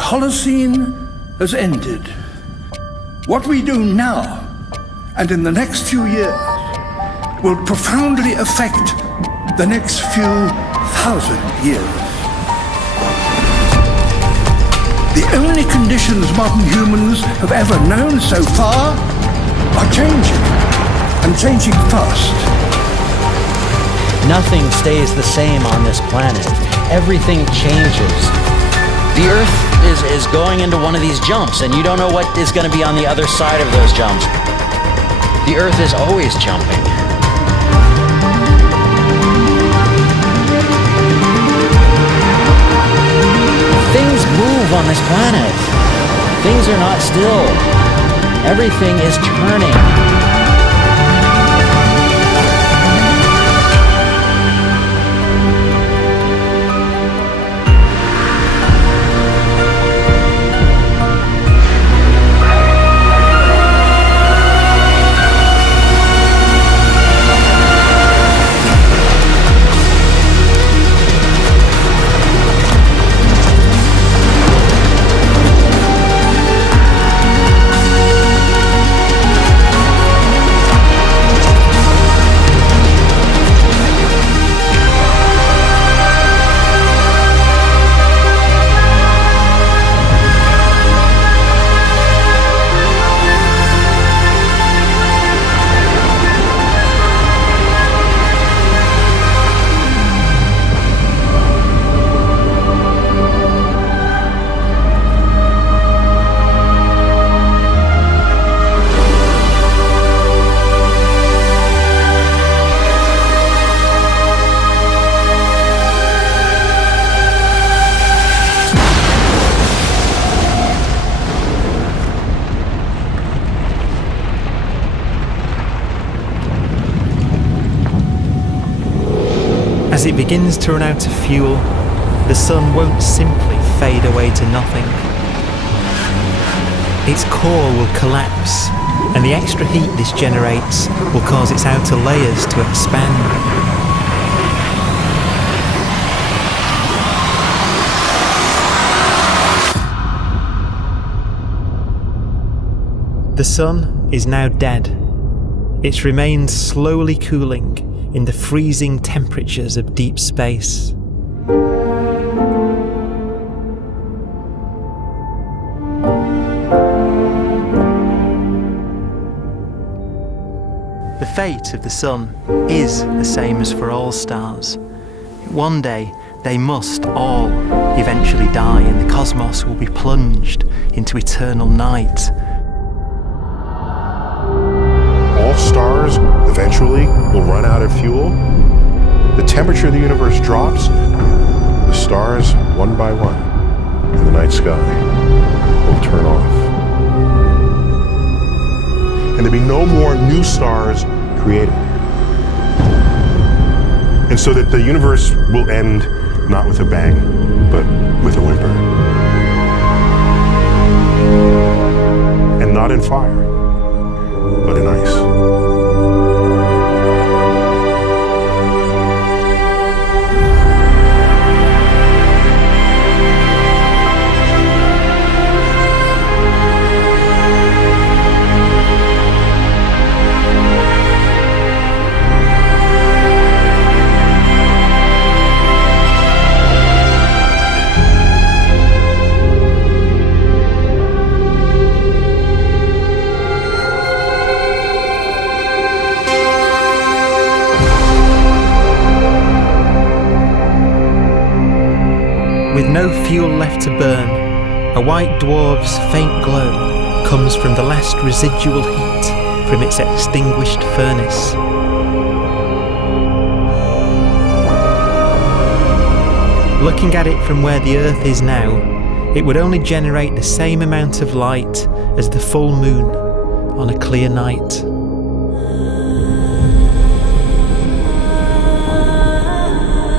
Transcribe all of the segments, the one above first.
The Holocene has ended. What we do now, and in the next few years, will profoundly affect the next few thousand years. The only conditions modern humans have ever known so far are changing, and changing fast. Nothing stays the same on this planet. Everything changes. The Earth is going into one of these jumps, and you don't know what is going to be on the other side of those jumps. The Earth is always jumping. Things move on this planet. Things are not still. Everything is turning. As it begins to run out of fuel, the sun won't simply fade away to nothing. Its core will collapse, and the extra heat this generates will cause its outer layers to expand. The sun is now dead. Its remains slowly cooling in the freezing temperatures of deep space. The fate of the sun is the same as for all stars. One day, they must all eventually die, and the cosmos will be plunged into eternal night. All stars eventually will run out of fuel. The temperature of the universe drops. The stars, one by one, in the night sky will turn off. And there'll be no more new stars created. And so that the universe will end not with a bang, but with a whimper. And not in fire, but in ice. With no fuel left to burn, a white dwarf's faint glow comes from the last residual heat from its extinguished furnace. Looking at it from where the Earth is now, it would only generate the same amount of light as the full moon on a clear night.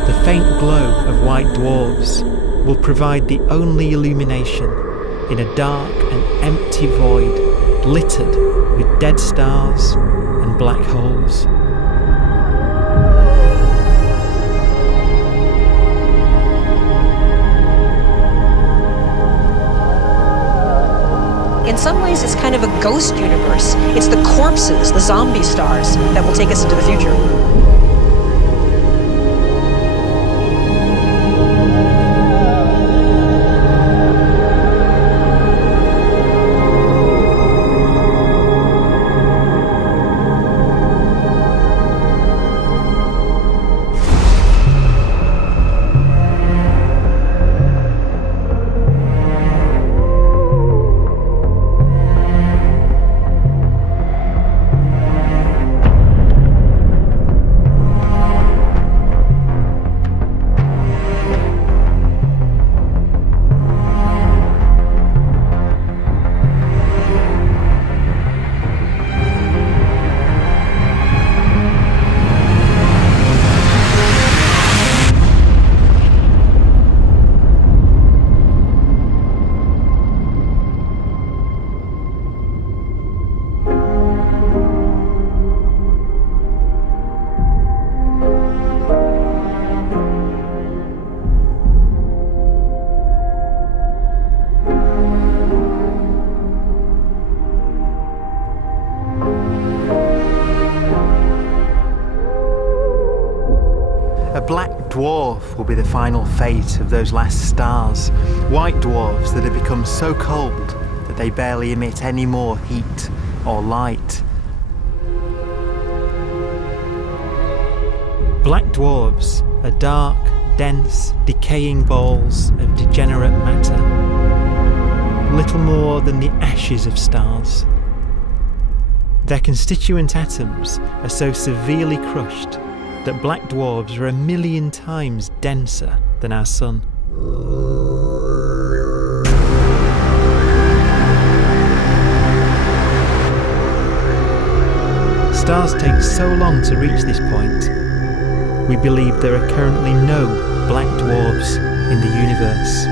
The faint glow of white dwarfs will provide the only illumination in a dark and empty void littered with dead stars and black holes. some ways, it's kind of a ghost universe. It's the corpses, the zombie stars, that will take us into the future. A black dwarf will be the final fate of those last stars. White dwarfs that have become so cold that they barely emit any more heat or light. Black dwarfs are dark, dense, decaying balls of degenerate matter, little more than the ashes of stars. Their constituent atoms are so severely crushed that black dwarfs are 1,000,000 times denser than our Sun. Stars take so long to reach this point, we believe there are currently no black dwarfs in the universe.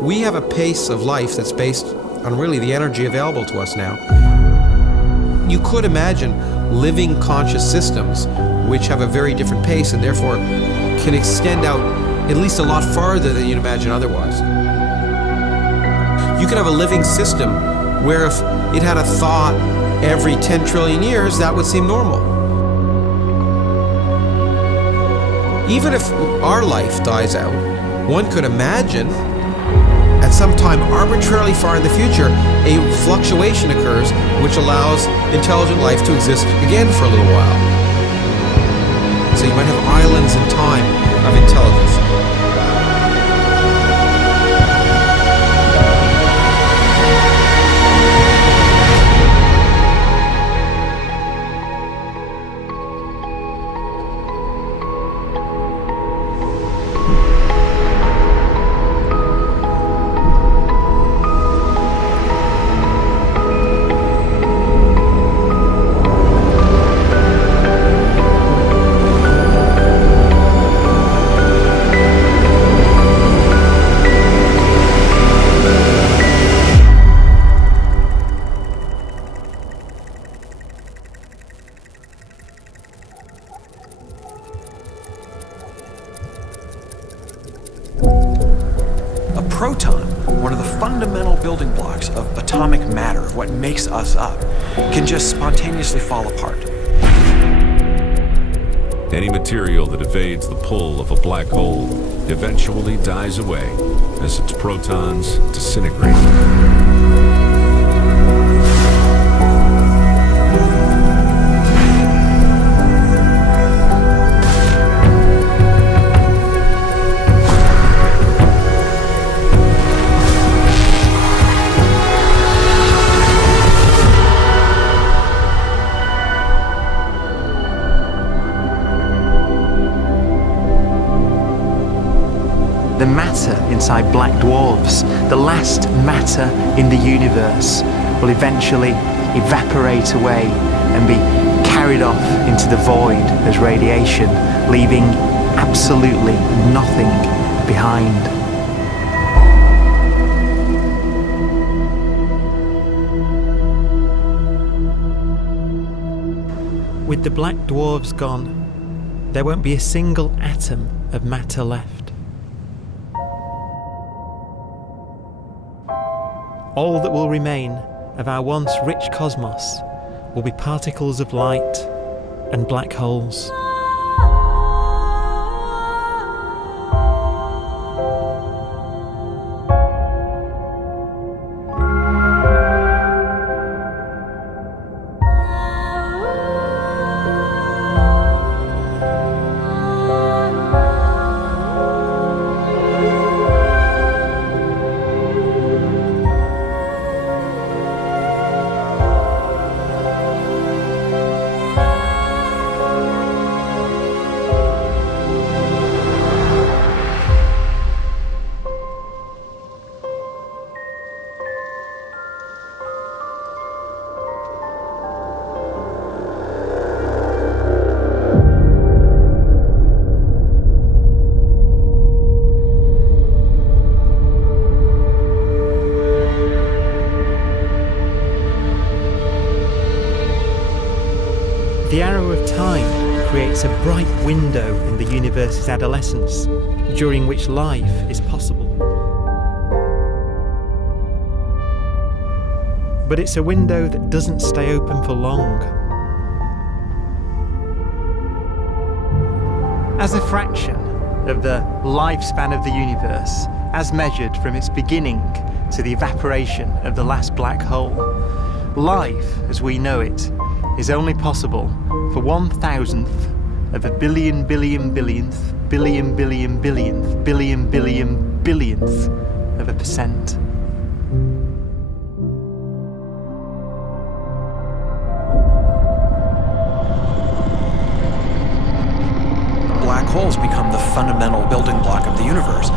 We have a pace of life that's based on really the energy available to us now. You could imagine living conscious systems which have a very different pace and therefore can extend out at least a lot farther than you'd imagine otherwise. You could have a living system where if it had a thought every 10 trillion years, that would seem normal. Even if our life dies out, one could imagine at some time arbitrarily far in the future, a fluctuation occurs which allows intelligent life to exist again for a little while. So you might have islands in time of intelligence. Proton, one of the fundamental building blocks of atomic matter, of what makes us up, can just spontaneously fall apart. Any material that evades the pull of a black hole eventually dies away as its protons disintegrate. The matter inside black dwarfs, the last matter in the universe, will eventually evaporate away and be carried off into the void as radiation, leaving absolutely nothing behind. With the black dwarfs gone, there won't be a single atom of matter left. All that will remain of our once rich cosmos will be particles of light and black holes. The arrow of time creates a bright window in the universe's adolescence, during which life is possible. But it's a window that doesn't stay open for long. As a fraction of the lifespan of the universe, as measured from its beginning to the evaporation of the last black hole, life, as we know it, is only possible for 1,000th of a billion billionth billion billionth billion billion billionth of a percent. Black holes become the fundamental building block of the universe.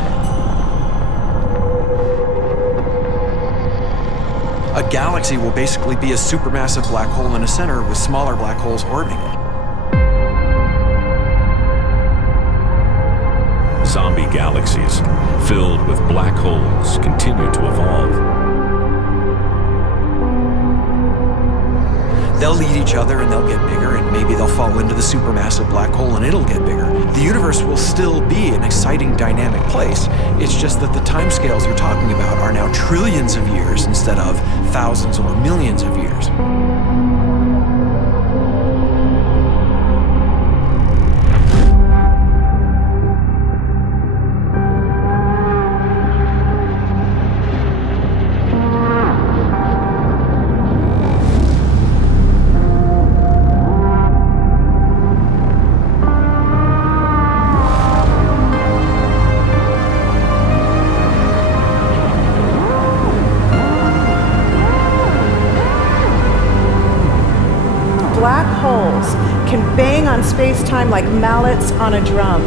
A galaxy will basically be a supermassive black hole in a center with smaller black holes orbiting it. Zombie galaxies filled with black holes continue to evolve. They'll eat each other and they'll get bigger, and maybe they'll fall into the supermassive black hole and it'll get bigger. The universe will still be an exciting, dynamic place. It's just that the timescales you're talking about are now trillions of years instead of thousands or millions of years. Black holes can bang on space-time like mallets on a drum.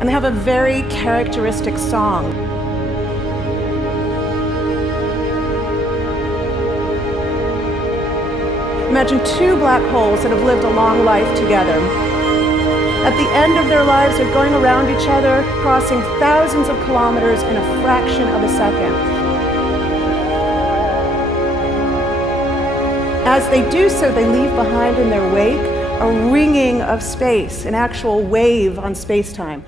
And they have a very characteristic song. Imagine two black holes that have lived a long life together. At the end of their lives, they're going around each other, crossing thousands of kilometers in a fraction of a second. As they do so, they leave behind in their wake a ringing of space, an actual wave on space-time.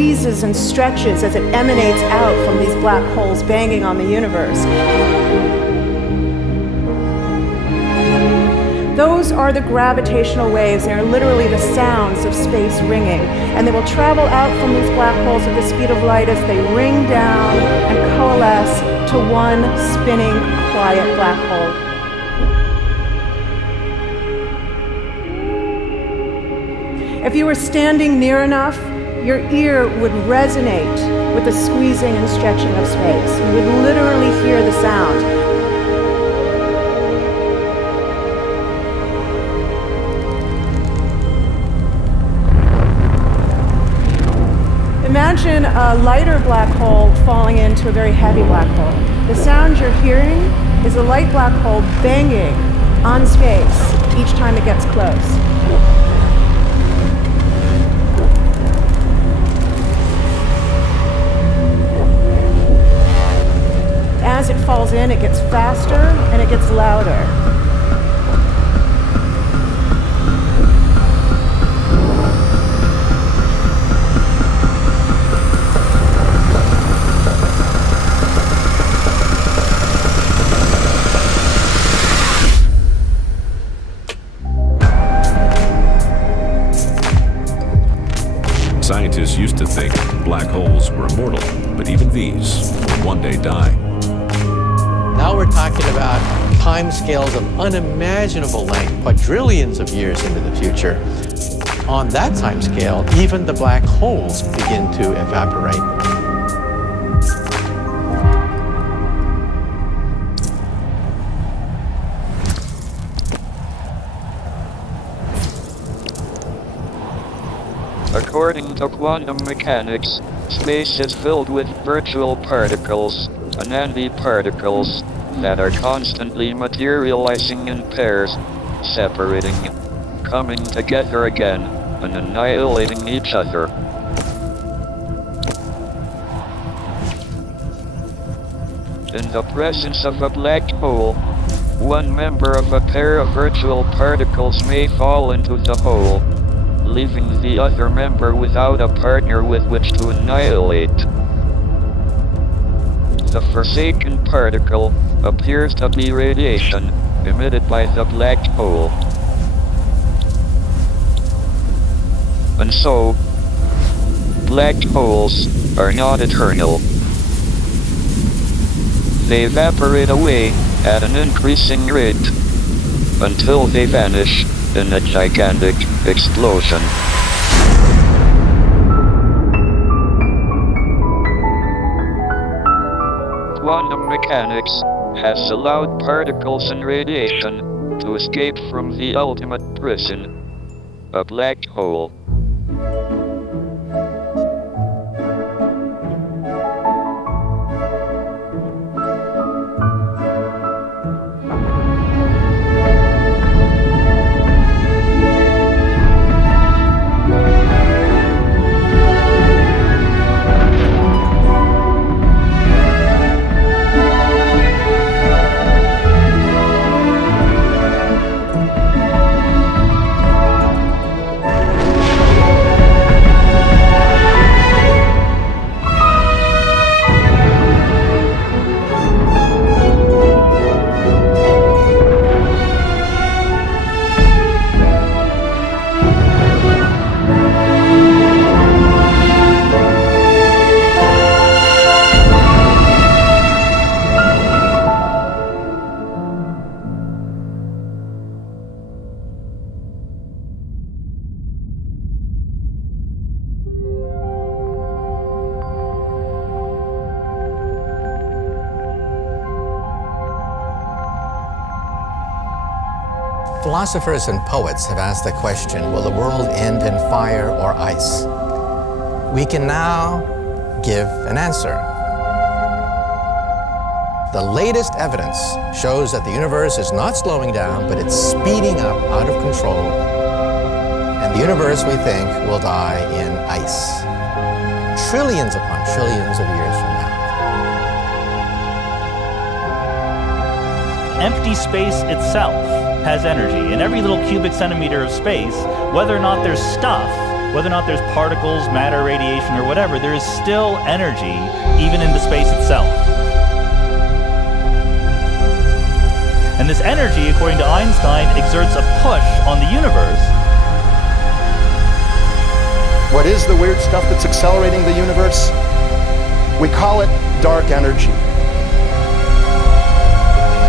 squeezes and stretches as it emanates out from these black holes banging on the universe. Those are the gravitational waves. They are literally the sounds of space ringing. And they will travel out from these black holes at the speed of light as they ring down and coalesce to one spinning, quiet black hole. If you were standing near enough, your ear would resonate with the squeezing and stretching of space. You would literally hear the sound. Imagine a lighter black hole falling into a very heavy black hole. The sound you're hearing is a light black hole banging on space each time it gets close. As it falls in, it gets faster and it gets louder. Scientists used to think black holes were immortal, but even these will one day die. Now we're talking about timescales of unimaginable length, quadrillions of years into the future. On that timescale, even the black holes begin to evaporate. According to quantum mechanics, space is filled with virtual particles, antiparticles, that are constantly materializing in pairs, separating, coming together again, and annihilating each other. In the presence of a black hole, one member of a pair of virtual particles may fall into the hole, leaving the other member without a partner with which to annihilate. The forsaken particle appears to be radiation emitted by the black hole. And so, black holes are not eternal. They evaporate away at an increasing rate until they vanish in a gigantic explosion. Quantum mechanics has allowed particles and radiation to escape from the ultimate prison, a black hole. Philosophers and poets have asked the question, will the world end in fire or ice? We can now give an answer. The latest evidence shows that the universe is not slowing down, but it's speeding up out of control. And the universe, we think, will die in ice. Trillions upon trillions of years from now. Empty space itself has energy. In every little cubic centimeter of space, whether or not there's stuff whether or not there's particles, matter, radiation, or whatever, there is still energy even in the space itself. And this energy, according to Einstein, exerts a push on the universe. What is the weird stuff that's accelerating the universe? We call it dark energy.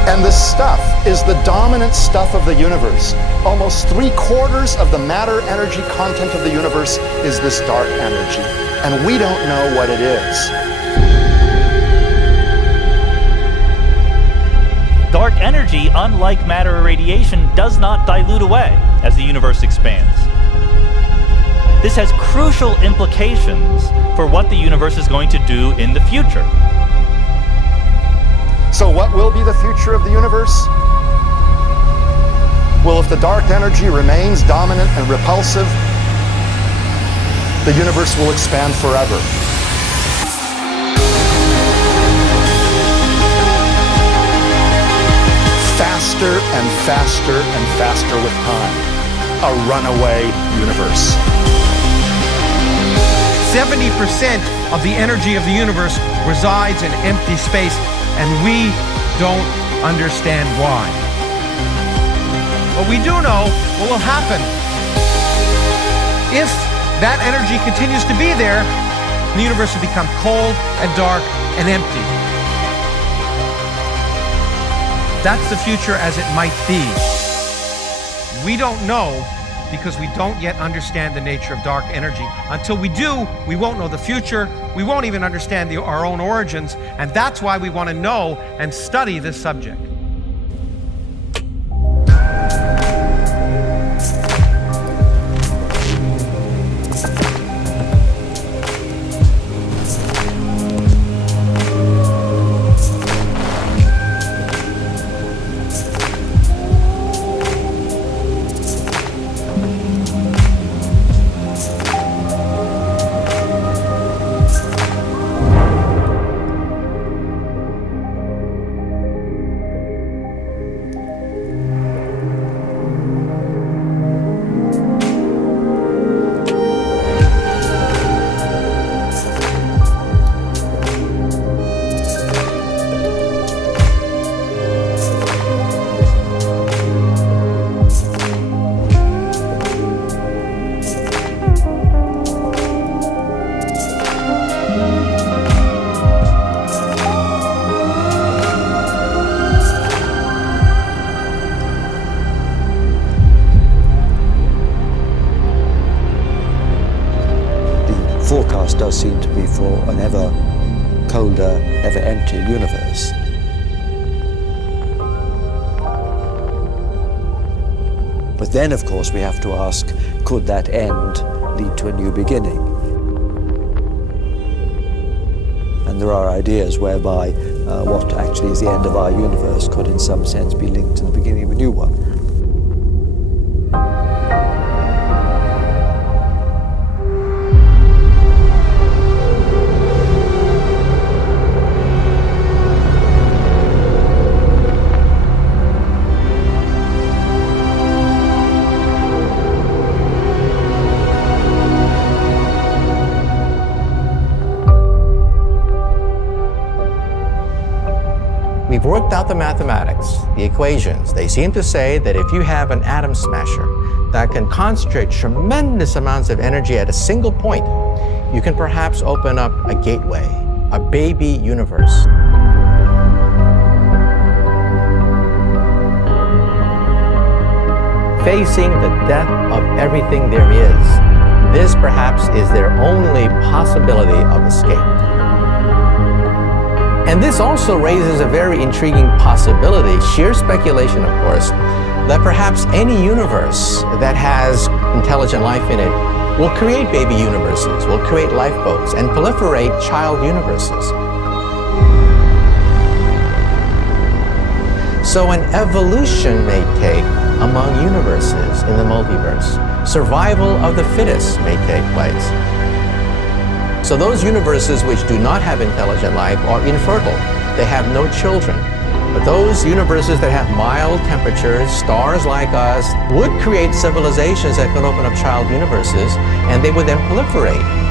And this stuff is the dominant stuff of the universe. Almost 3/4 of the matter-energy content of the universe is this dark energy. And we don't know what it is. Dark energy, unlike matter or radiation, does not dilute away as the universe expands. This has crucial implications for what the universe is going to do in the future. So what will be the future of the universe? Well, if the dark energy remains dominant and repulsive, the universe will expand forever. Faster and faster and faster with time. A runaway universe. 70% of the energy of the universe resides in empty space, and we don't understand why. But we do know what will happen. If that energy continues to be there, the universe will become cold and dark and empty. That's the future as it might be. We don't know because we don't yet understand the nature of dark energy. Until we do, we won't know the future. We won't even understand our own origins, and that's why we want to know and study this subject. Forecast does seem to be for an ever colder, ever emptier universe. But then, of course, we have to ask, could that end lead to a new beginning? And there are ideas whereby what actually is the end of our universe could in some sense be linked to the beginning of a new one. We've worked out the mathematics, the equations. They seem to say that if you have an atom smasher that can concentrate tremendous amounts of energy at a single point, you can perhaps open up a gateway, a baby universe. Facing the death of everything there is, this perhaps is their only possibility of escape. And this also raises a very intriguing possibility, sheer speculation of course, that perhaps any universe that has intelligent life in it will create baby universes, will create lifeboats, and proliferate child universes. So an evolution may take among universes in the multiverse. Survival of the fittest may take place. So those universes which do not have intelligent life are infertile. They have no children. But those universes that have mild temperatures, stars like us, would create civilizations that could open up child universes, and they would then proliferate.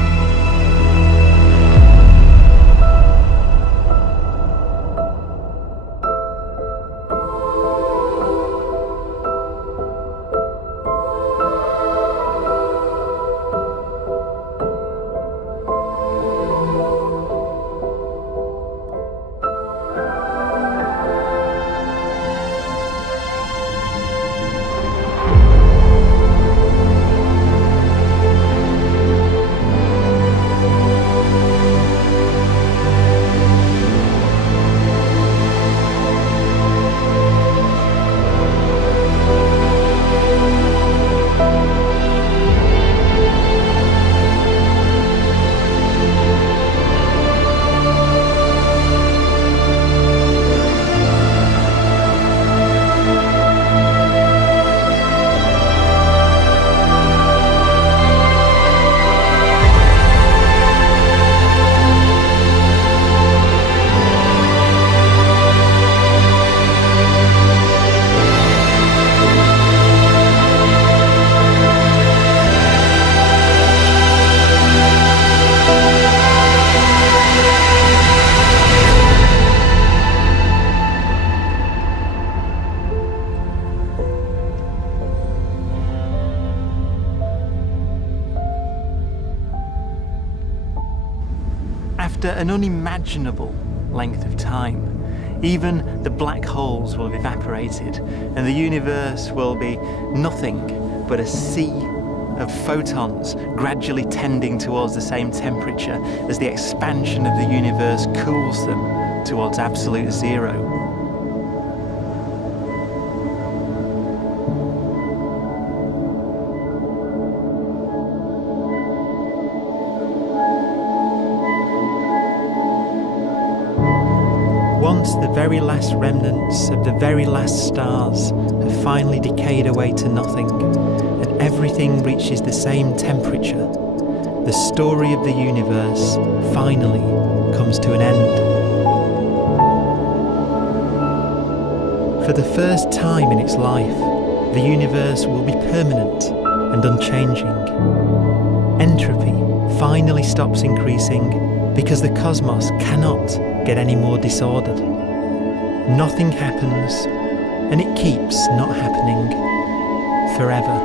After an unimaginable length of time, even the black holes will have evaporated, and the universe will be nothing but a sea of photons gradually tending towards the same temperature as the expansion of the universe cools them towards absolute zero. Once the very last remnants of the very last stars have finally decayed away to nothing, and everything reaches the same temperature, the story of the universe finally comes to an end. For the first time in its life, the universe will be permanent and unchanging. Entropy finally stops increasing because the cosmos cannot get any more disordered. Nothing happens, and it keeps not happening forever.